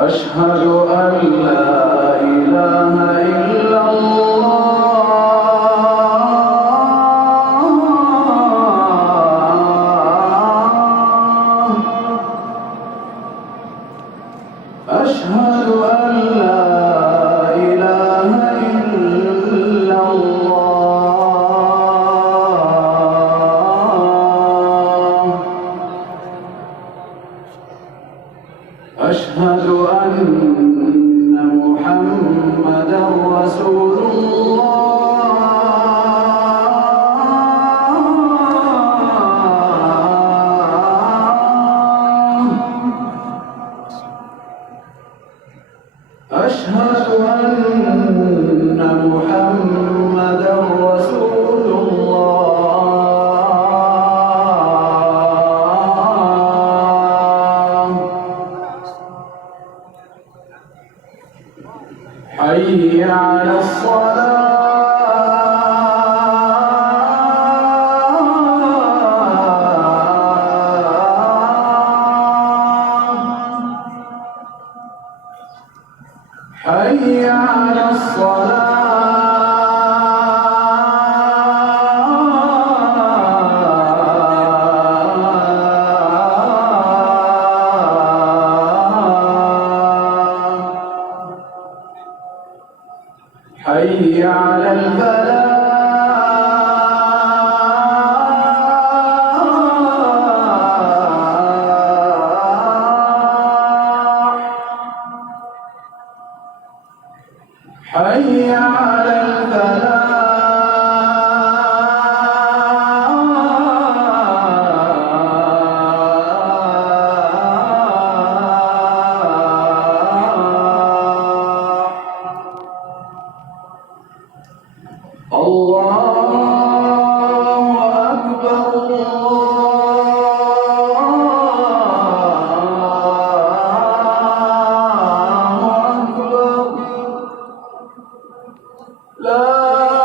أشهد أن لا إله إلا الله. أشهد أن لا إله إلا الله. أشهد أن محمدًا رسول الله. أشهد أن محمدًا رسول الله. حي على الصلاة. حي على الصلاة. حي على الفلاح. حي على الفلاح. الله أكبر. الله أكبر. لا